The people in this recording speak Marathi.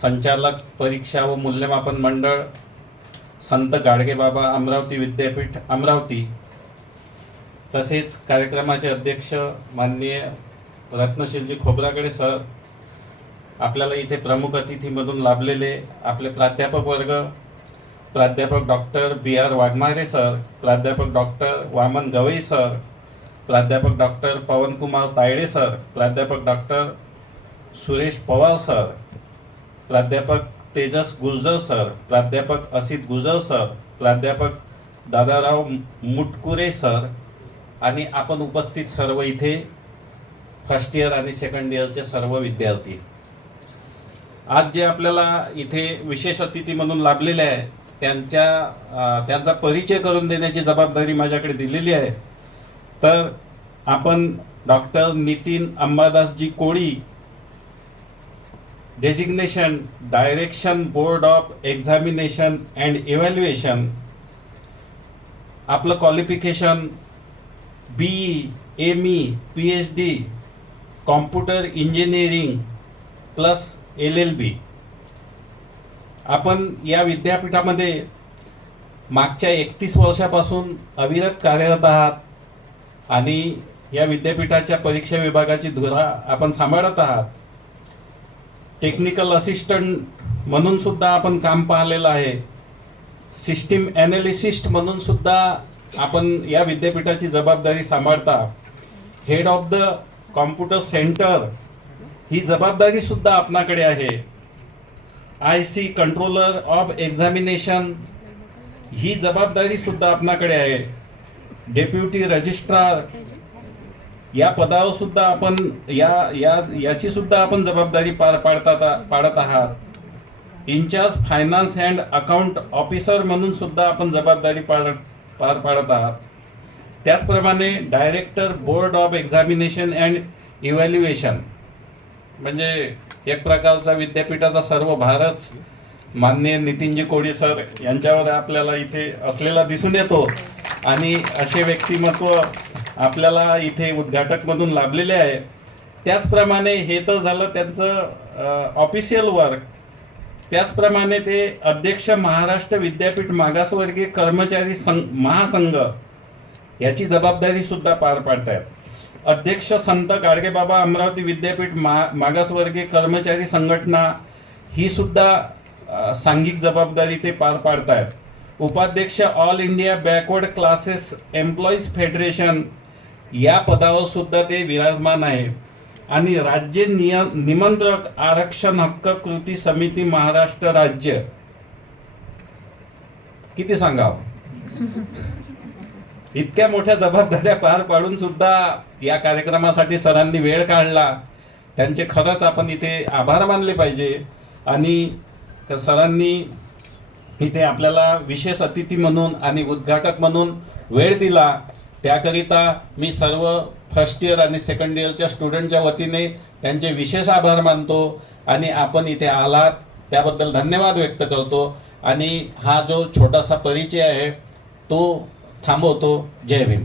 संचालक परीक्षा व मूल्यमापन मंडळ संत गाडगेबाबा अमरावती विद्यापीठ अमरावती. तसेच कार्यक्रमाचे अध्यक्ष माननीय रत्नशिलजी खोबरागडे सर. आपल्याला इथे प्रमुख अतिथीमधून लाभलेले आपले प्राध्यापक वर्ग प्राध्यापक doctor B R Waghmare sir. प्राध्यापक डॉक्टर वामन गवई सर. प्राध्यापक डॉक्टर पवनकुमार तायडे सर. प्राध्यापक डॉक्टर सुरेश पवार सर. प्राध्यापक तेजस गुर्जर सर प्राध्यापक असित गुर्जर सर प्राध्यापक दादाराव मुटकुरे सर आणि आपण उपस्थित सर्व इथे फर्स्ट इयर आणि सेकंड इयरचे सर्व विद्यार्थी. आज जे आपल्याला इथे विशेष अतिथी म्हणून लाभलेले आहे त्यांच्या त्यांचा परिचय करून देण्याची जबाबदारी माझ्याकडे दिलेली आहे. तर आपण doctor Nitin Ambadasji Koli designation direction board of examination and evaluation आपलं qualification B E M E P H D computer engineering plus L L B आपण या विद्यापीठामध्ये मागच्या एकतीस वर्षापासून अविरत कार्यरत आहात आणि या विद्यापीठाच्या परीक्षा विभागाची धुरा आपण सांभाळत आहात. टेक्निकल असिस्टंट म्हणून सुद्धा आपण काम पाहिलेलं आहे. सिस्टीम ॲनालिसिस्ट म्हणून सुद्धा आपण या विद्यापीठाची जबाबदारी सांभाळता. Head of the computer centre ही जबाबदारी सुद्धा आपणाकडे आहे. I C controller of examination ही जबाबदारी सुद्धा आपणाकडे आहे. डेप्युटी रजिस्ट्रार या पदावर सुद्धा आपण या या याची सुद्धा आपण जबाबदारी पार पाडतात पाडत आहात. Incharge finance and account officer म्हणून सुद्धा आपण जबाबदारी पार पार पाडत आहात. त्याचप्रमाणे director board of examination and evaluation म्हणजे एक प्रकारचा विद्यापीठाचा सर्व भारत माननीय नितीनजी कोडी सर यांच्यावर आपल्याला इथे असलेला दिसून येतो. आणि असे व्यक्तिमत्व आपल्याला इथे उद्घाटकमधून लाभलेले आहे. त्याचप्रमाणे हे तर झालं त्यांचं ऑफिशियल वर्क त्याचप्रमाणे ते अध्यक्ष महाराष्ट्र विद्यापीठ मागासवर्गीय कर्मचारी संघ महासंघ याची जबाबदारी सुद्धा पार पाडतायत. अध्यक्ष संत गाडगेबाबा अमरावती विद्यापीठ मा मागासवर्गीय कर्मचारी संघटना ही सुद्धा सांघिक जबाबदारी ते पार पाडतायत. उपाध्यक्ष all India backward classes employees federation या पदावर सुद्धा ते विराजमान आहे. आणि राज्य निय निमंत्रक आरक्षण हक्क कृती समिती महाराष्ट्र राज्य. किती सांगावं? इतक्या मोठ्या जबाबदाऱ्या पार पाडून सुद्धा या कार्यक्रमासाठी सरांनी वेळ काढला. त्यांचे खरंच आपण इथे आभार मानले पाहिजे. आणि सरांनी इथे आपल्याला विशेष अतिथी म्हणून आणि उद्घाटक म्हणून वेळ दिला. त्याकरिता मी सर्व फर्स्ट इयर आणि सेकंड इयरच्या स्टुडंटच्या वतीने त्यांचे विशेष आभार मानतो आणि आपण इथे आलात. त्याबद्दल धन्यवाद व्यक्त करतो. आणि हा जो छोटासा परिचय आहे तो थांबवतो. जय भीम.